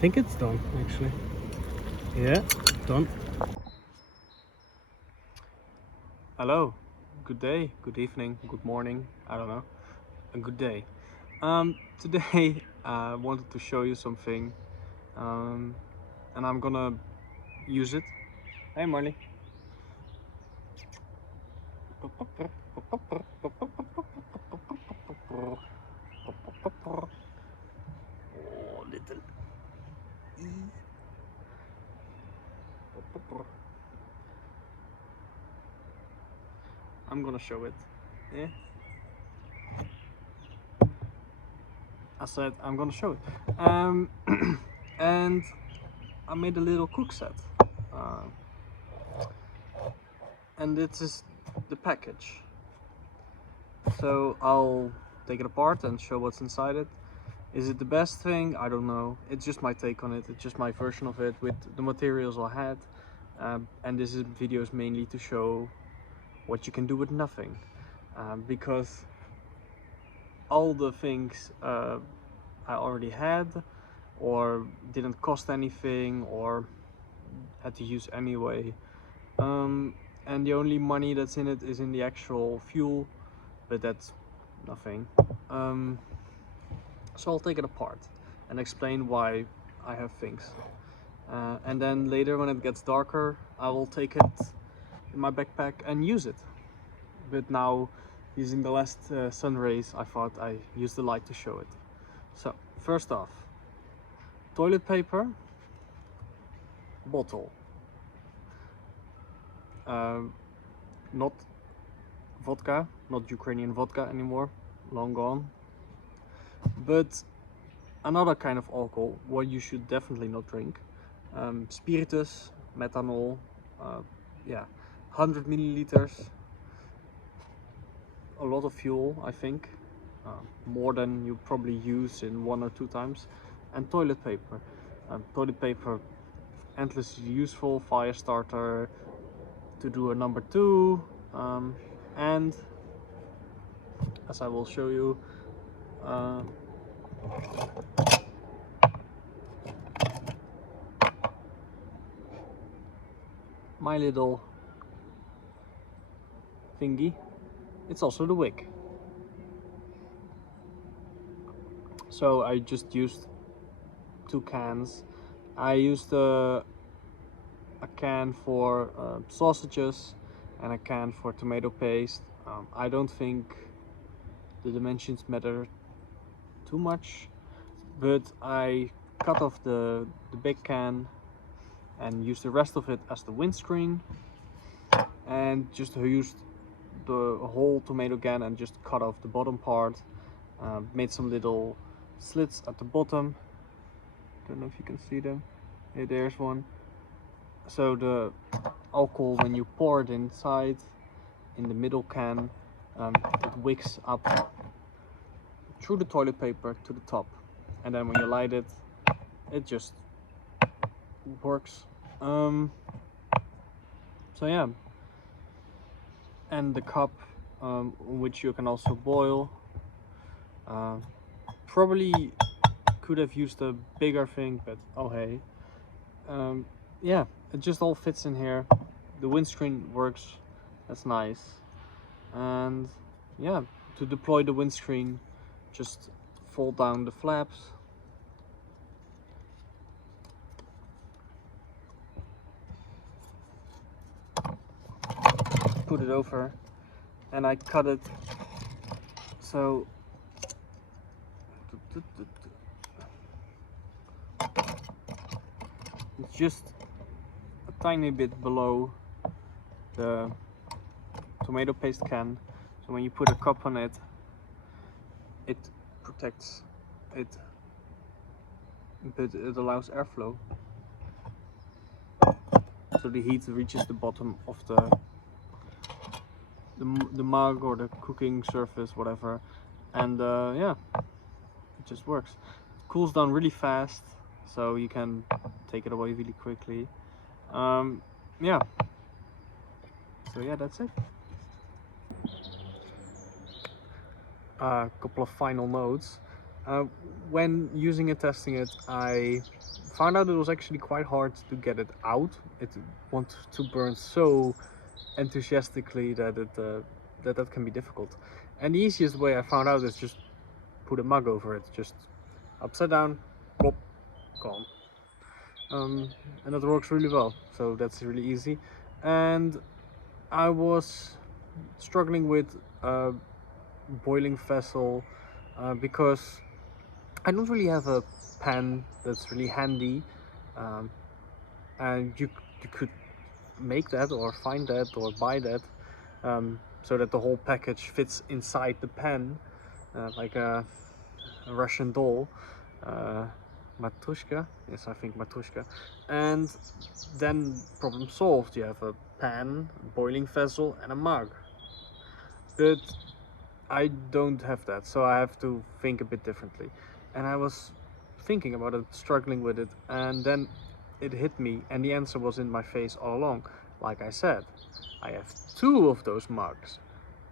think it's done actually. Yeah, done. Hello, good day, good evening, good morning, I don't know, a good day. Today I wanted to show you something, and I'm gonna use it. Hey Marley. Oh, little E. I'm gonna show it. Yeah. I said I'm gonna show it. And I made a little cook set. And this is the package. So I'll take it apart and show what's inside it. Is it the best thing? I don't know. It's just my take on it. It's just my version of it with the materials I had. And this video is mainly to show what you can do with nothing. Because all the things I already had or didn't cost anything or had to use anyway. And the only money that's in it is in the actual fuel, but that's nothing. So I'll take it apart and explain why I have things. And then later when it gets darker, I will take it in my backpack and use it. But now, using the last sun rays, I thought I use the light to show it. So, first off, toilet paper, bottle. Not vodka, not Ukrainian vodka anymore, long gone. But another kind of alcohol, what you should definitely not drink. Spiritus, methanol, yeah, 100 milliliters. A lot of fuel, I think, more than you probably use in 1 or 2 times. And toilet paper. Toilet paper, endlessly useful, fire starter, to do a number 2, and as I will show you, my little thingy, it's also the wick. So I just used 2 cans. I used a can for sausages and a can for tomato paste. I don't think the dimensions matter too much, but I cut off the big can and used the rest of it as the windscreen, and just used the whole tomato can and just cut off the bottom part. Made some little slits at the bottom. Don't know if you can see them. Hey, there's one. So the alcohol, when you pour it inside in the middle can, it wicks up through the toilet paper to the top, and then when you light it, it just works. So yeah, and the cup, which you can also boil. Probably could have used a bigger thing, but oh hey. Yeah, it just all fits in here. The windscreen works, that's nice. And yeah, to deploy the windscreen, just fold down the flaps. Put it over, and I cut it so it's just a tiny bit below the tomato paste can, so when you put a cup on it, it protects it, but it allows airflow, so the heat reaches the bottom of the mug or the cooking surface, whatever, and yeah, it just works. It cools down really fast, so you can take it away really quickly. Yeah, so yeah, that's it. A couple of final notes. Uh, when using and testing it, I found out it was actually quite hard to get it out. It wants to burn so enthusiastically that that can be difficult. And the easiest way I found out is just put a mug over it, just upside down, plop, gone. And that works really well, so that's really easy. And I was struggling with a boiling vessel because I don't really have a pan that's really handy, um, and you could make that or find that or buy that, so that the whole package fits inside the pan, like a Russian doll, uh, Matushka. Yes, I think Matushka. And then problem solved. You have a pan, a boiling vessel, and a mug. But I don't have that, so I have to think a bit differently. And I was thinking about it, struggling with it, and then it hit me, and the answer was in my face all along. Like I said, I have two of those mugs,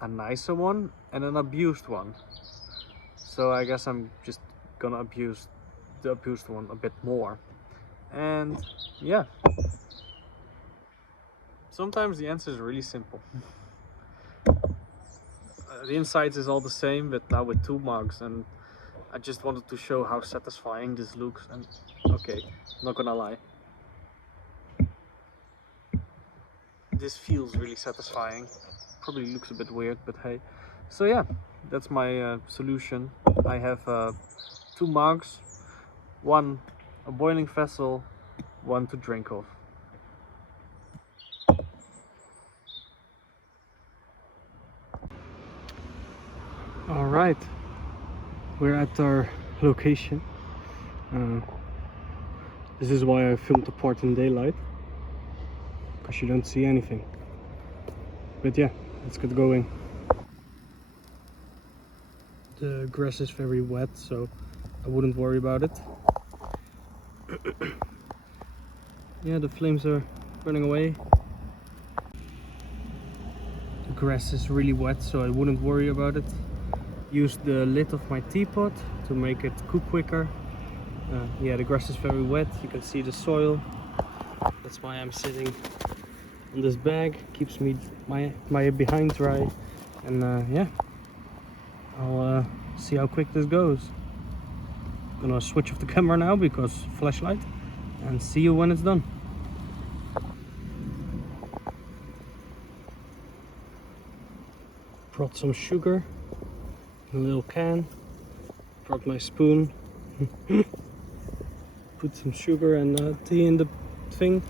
a nicer one and an abused one. So I guess I'm just gonna abuse the abused one a bit more. And yeah, sometimes the answer is really simple. The insides is all the same, but now with two mugs, and I just wanted to show how satisfying this looks. And okay, not gonna lie, this feels really satisfying. Probably looks a bit weird, but hey. So yeah, that's my solution. I have two mugs, one a boiling vessel, one to drink off. All right, we're at our location. This is why I filmed the part in daylight, because you don't see anything. But yeah, let's get going. The grass is very wet, so I wouldn't worry about it. Yeah, the flames are burning away. The grass is really wet, so I wouldn't worry about it. Use the lid of my teapot to make it cook quicker. Yeah, the grass is very wet, you can see the soil. That's why I'm sitting on this bag, keeps me my behind dry. And yeah, I'll see how quick this goes. Gonna switch off the camera now because flashlight, and see you when it's done. Brought some sugar in a little can. Brought my spoon. Put some sugar and tea in the thing,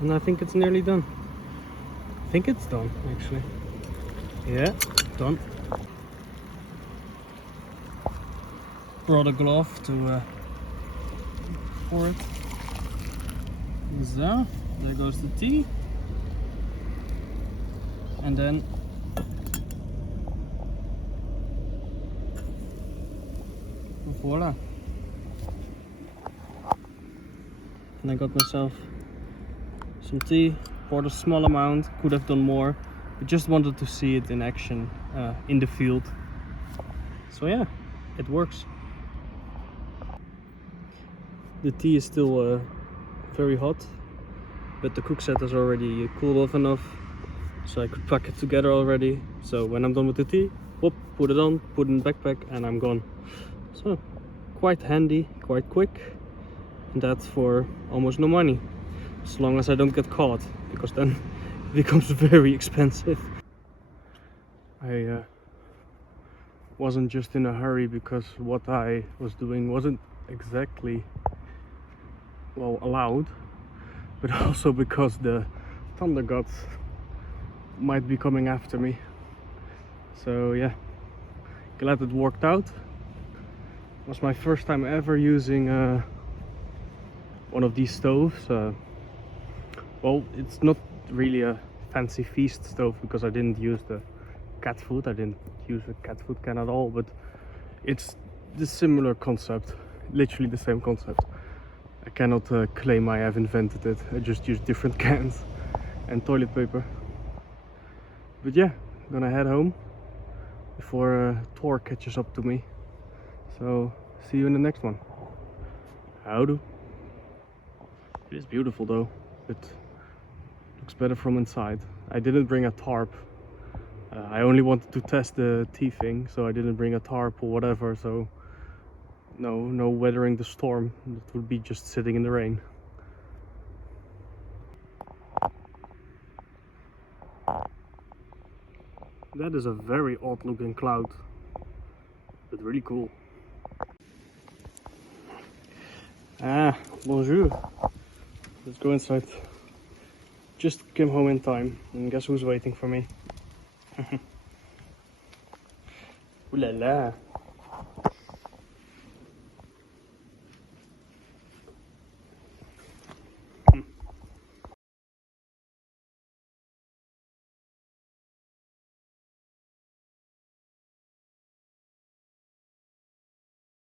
and I think it's nearly done. I think it's done actually. Yeah, done. Brought a glove to pour it. So, there goes the tea. And then voila. And I got myself some tea, poured a small amount, could have done more, but just wanted to see it in action in the field. So yeah, it works. The tea is still very hot, but the cook set is already cooled off enough, so I could pack it together already. So when I'm done with the tea, whoop, put it on, put it in the backpack, and I'm gone. So quite handy, quite quick, and that's for almost no money, as long as I don't get caught, because then it becomes very expensive. I wasn't just in a hurry because what I was doing wasn't exactly well allowed, but also because the thunder gods might be coming after me. So yeah, glad it worked out. It was my first time ever using one of these stoves. Well, it's not really a fancy feast stove because I didn't use the cat food. I didn't use a cat food can at all, but it's the similar concept, literally the same concept. I cannot claim I have invented it. I just use different cans and toilet paper. But yeah, I'm gonna head home before Thor catches up to me. So See you in the next one. Houdoe. It is beautiful though. It looks better from inside. I didn't bring a tarp. I only wanted to test the teething, so I didn't bring a tarp or whatever, so no weathering the storm. It would be just sitting in the rain. That is a very odd looking cloud, but really cool. Ah, bonjour. Let's go inside. Just came home in time, and guess who's waiting for me? Ooh la la.